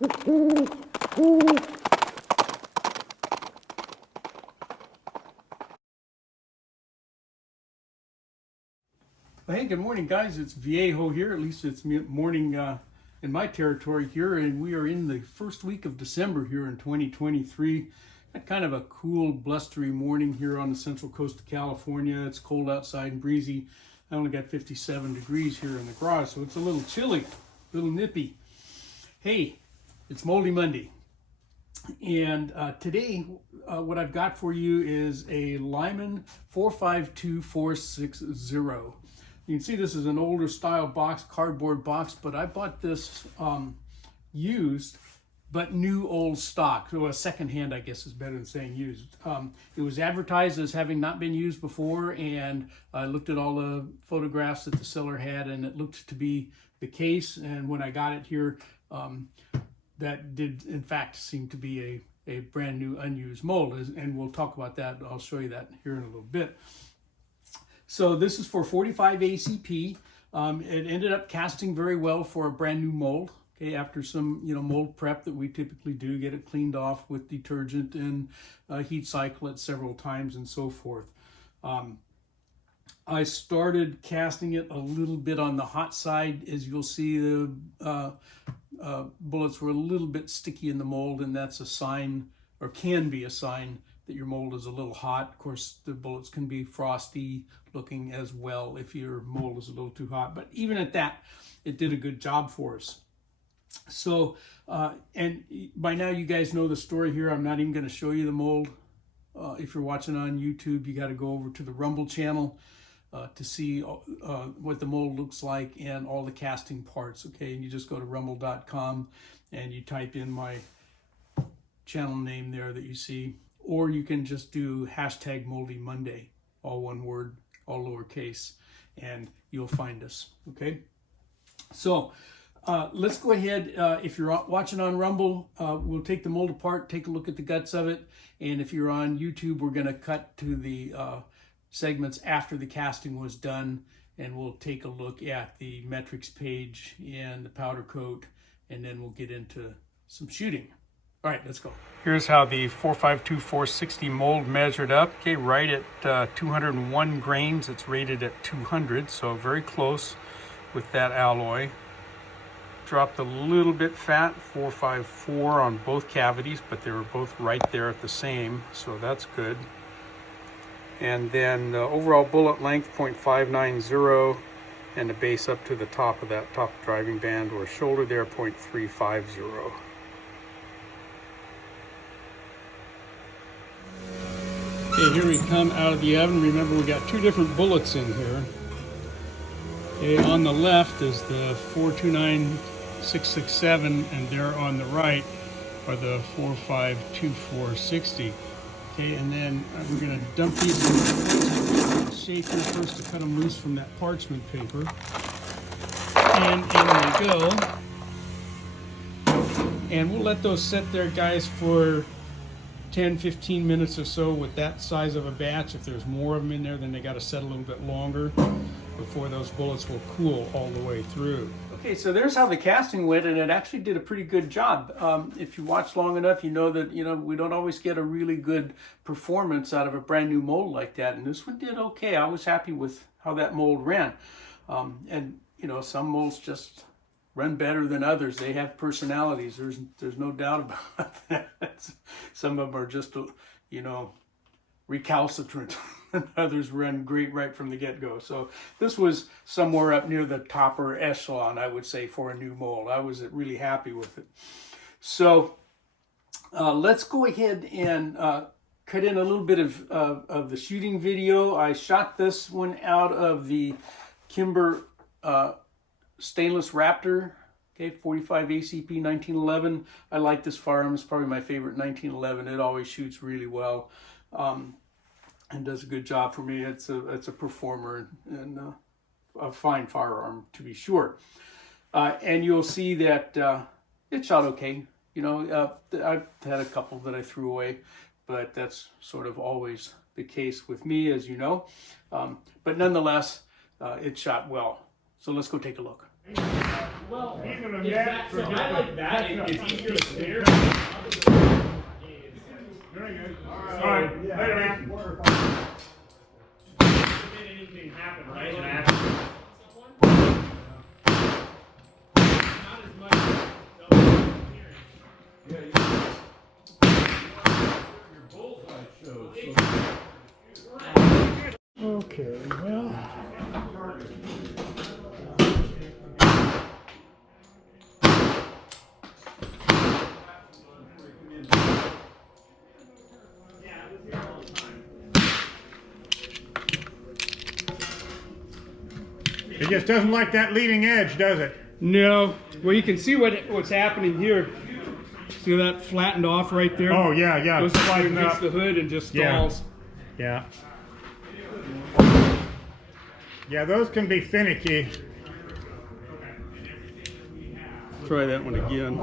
Hey, good morning, guys. It's Viejo here. At least it's morning in my territory here, and we are in the first week of December here in 2023. Got kind of a cool, blustery morning here on the central coast of California. It's cold outside and breezy. I only got 57 degrees here in the garage, so it's a little chilly, a little nippy. Hey, it's Moldy Monday. And today, what I've got for you is a Lyman 452460. You can see this is an older style box, cardboard box, but I bought this used, but new old stock. So a secondhand, I guess, is better than saying used. It was advertised as having not been used before, and I looked at all the photographs that the seller had, and it looked to be the case. And when I got it here, that did in fact seem to be a brand new unused mold, and we'll talk about that. I'll show you that here in a little bit. So this is for 45 ACP. It ended up casting very well for a brand new mold. Okay, after some mold prep that we typically do, get it cleaned off with detergent and heat cycle it several times and so forth. I started casting it a little bit on the hot side. As you'll see, the bullets were a little bit sticky in the mold, and that's a sign, or can be a sign, that your mold is a little hot. Of course, the bullets can be frosty looking as well if your mold is a little too hot. But even at that, it did a good job for us. So, and by now you guys know the story here. I'm not even going to show you the mold. If you're watching on YouTube, you got to go over to the Rumble channel to see what the mold looks like and all the casting parts. Okay, and you just go to rumble.com and you type in my channel name there that you see, or you can just do hashtag Moldy Monday, all one word, all lowercase, and you'll find us. Okay, so let's go ahead. If you're watching on Rumble, we'll take the mold apart, take a look at the guts of it, and if you're on YouTube, we're going to cut to the segments after the casting was done, and we'll take a look at the metrics page and the powder coat, and then we'll get into some shooting. All right, let's go. Here's how the 452460 mold measured up. Okay, right at 201 grains. It's rated at 200, so very close with that alloy. Dropped a little bit fat, 454 on both cavities, but they were both right there at the same, so that's good. And then the overall bullet length, 0.590, and the base up to the top of that top driving band or shoulder there, 0.350. Okay, here we come out of the oven. Remember, we got two different bullets in here. Okay, on the left is the 429667, and there on the right are the 452460. Okay, and then we're going to dump these in the shaker first to cut them loose from that parchment paper. And in they go. And we'll let those sit there, guys, for 10-15 minutes or so with that size of a batch. If there's more of them in there, then they got to set a little bit longer before those bullets will cool all the way through. Okay, so there's how the casting went, and it actually did a pretty good job. If you watch long enough, you know that we don't always get a really good performance out of a brand new mold like that, and this one did okay. I was happy with how that mold ran. And some molds just run better than others. They have personalities. There's no doubt about that. Some of them are just recalcitrant, and others run great right from the get-go. So this was somewhere up near the topper echelon, I would say, for a new mold. I was really happy with it. So let's go ahead and cut in a little bit of the shooting video. I shot this one out of the Kimber stainless Raptor, okay, 45 ACP 1911. I like this firearm. It's probably my favorite 1911. It always shoots really well and does a good job for me. It's a performer and a fine firearm, to be sure. And you'll see that it shot okay. I've had a couple that I threw away, but that's sort of always the case with me, as you know. But nonetheless, it shot well. So let's go take a look. Well, Even a exactly. So I like that. It's easier to clear. Very good. All right. Later, man. Did anything happen, right? And I have to not as much. Your bullseye shows. Okay, well. It just doesn't like that leading edge, does it? No. Well, you can see what's happening here. See that flattened off right there? Oh, yeah, yeah. Goes Sliding against up. the hood and just Yeah. stalls. Yeah. Yeah, those can be finicky. Try that one again.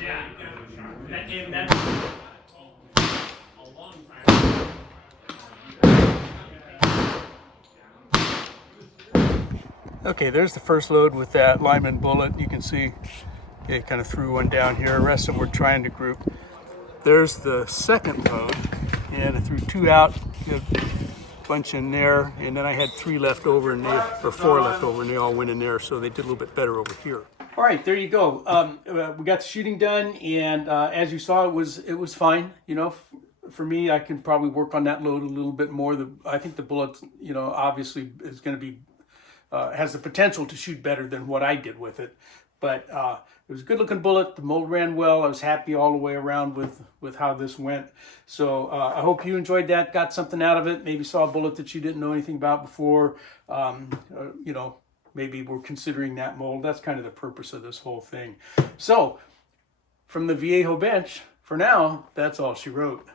Yeah. And that's a long time. Okay, there's the first load with that Lyman bullet. You can see it kind of threw one down here. The rest of them we're trying to group. There's the second load, and I threw 2 out, a bunch in there, and then I had 3 left over, and or 4 left over, and they all went in there, so they did a little bit better over here. All right, there you go. We got the shooting done, and as you saw, it was fine. You know, for me, I can probably work on that load a little bit more. I think the bullet, you know, obviously is going to be has the potential to shoot better than what I did with it. But it was a good looking bullet. The mold ran well. I was happy all the way around with how this went. So I hope you enjoyed that, got something out of it. Maybe saw a bullet that you didn't know anything about before. You know, maybe we're considering that mold. That's kind of the purpose of this whole thing. So from the Viejo bench, for now, that's all she wrote.